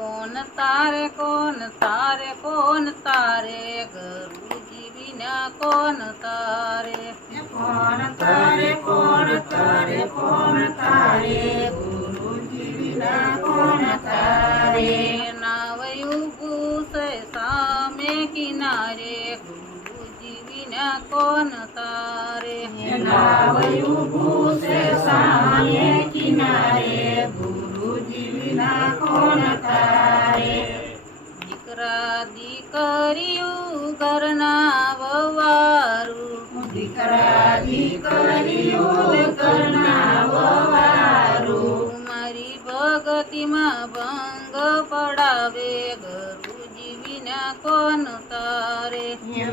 કોણ તારે કોણ તારે કોણ તારે ગુરુજી વિના કોણ તારે કોણ તારે કોણ તારે કોણ તારે ગુરુજી વિના કોણ તારે નાવયું ભૂસે સામે કિનારે ગુરુજી વિના કોણ તારે નાવયું ભૂસે સામે કિનારે ગુરુજી વિના કોણ તારે દીકરા દીકરીયું ઘરના વવારું દીકરા દીકરીયું ઘરના વવારું મારી ભગતિમાં ભંગ પડાવે ગુરુજી વિના કોણ તારે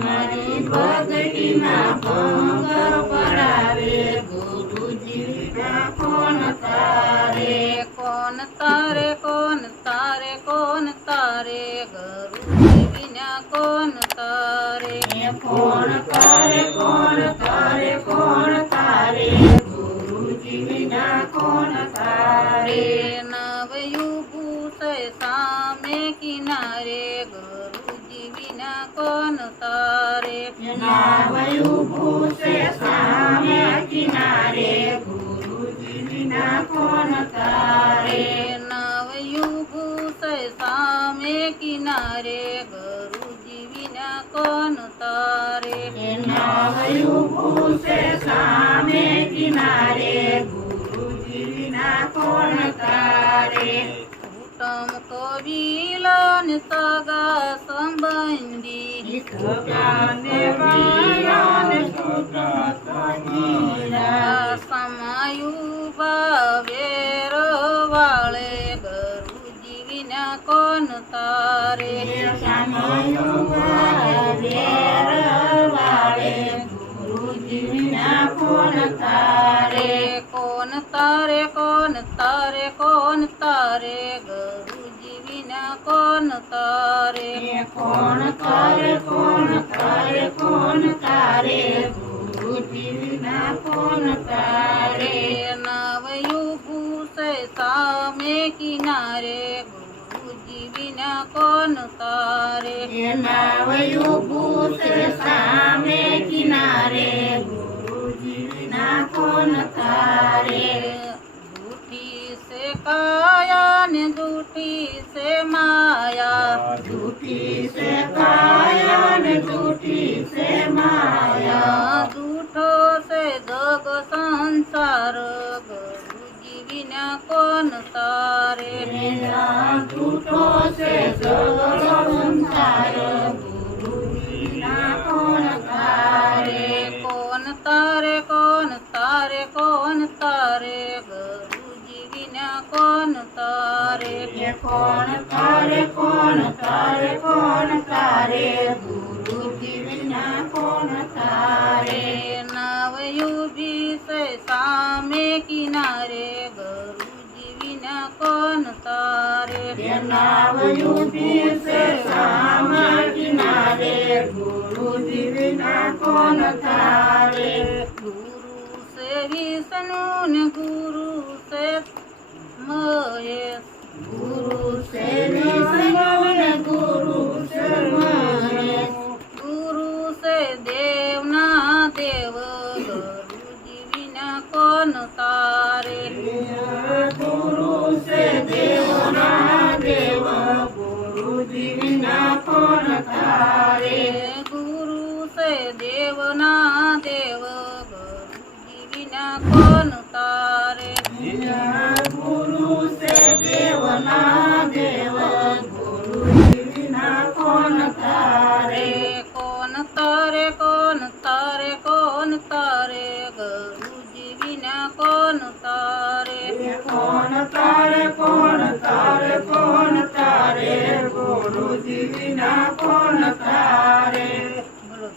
મારી ભક્તિમાં ભંગ પડાવે ગુરુજી વિના કોણ તારે કોણ તારે કોણ તારે કોણ તારે ગુરુજી વિના કોણ તારે કોણ તારે કોણ તારે કોણ તારે ગુરુજી વિના કોણ તારે નવયું ભૂસે સામે કિનારે ગુરુજી વિના કોણ તારે નાવયું ભૂસે સામે કિનારે ગુરુજી વિના કોણ તારે નવયું ભૂસે સામે કિનારે ગુરુજી વિના કોણ તારે નાવયું ભૂસે સામે કિનારે ગુરુજી વિના કોણ તારે કુટુંબ કબીલાને સગા સંબંધી છોકરાને વાળાને છોકરા કબીરા સમાયું ભાવેર વાળે ગુરુજી વિના કોણ તારે સામયું વેર વાળે ગુરુજી વિના કોણ તારે કોણ તારે કોણ તારે કોણ તારે ગુરુજી વિના કોણ તારે કોણ તારે કોણ તારે કોણ તારે ગુરુજી વિના કોણ તારે નવયું ભૂસે સામે કિનારે ગુરુજી વિના કોણ તારે નાવયું ભૂસે સામે કિનારે ગુરુજી વિના કોણ તારે झूठी से काया ने झूठी से माया झूठी से काया ने झूठी से माया झूठो से जग संसार गुरुजी विना कोण तारे झूठो से जग संसार गुरुजी विना कोण तारे कोण तारे कोण तारे कोण तारे गुरुजी विना कोण तारे कोण तारे कोण तारे कोण तारे गुरुजी विना कोण तारे नावयुभी से सामे किनारे गुरुजी विना कोण तारे नावयुभी से सामे किनारे गुरुजी विना कोण तारे गुरु से विष्णु ने गुरु से महेश गुरु से विष्णु ने गुरु से महेश गुरु से देव ना देव गुरुजी विना कोण तारे गुरु से देव ना देव गुरुजी विना कोण तारे गुरु से देव ना देव गुरुजी विना कोण तारे गुरु से देव ना देव गुरुजी विना कोण तारे कोण तारे कोण तारे कोण तारे गुरुजी विना कोण तारे कोण तारे कोण तारे कोण तारे गुरुजी विना कोण तारे बोलो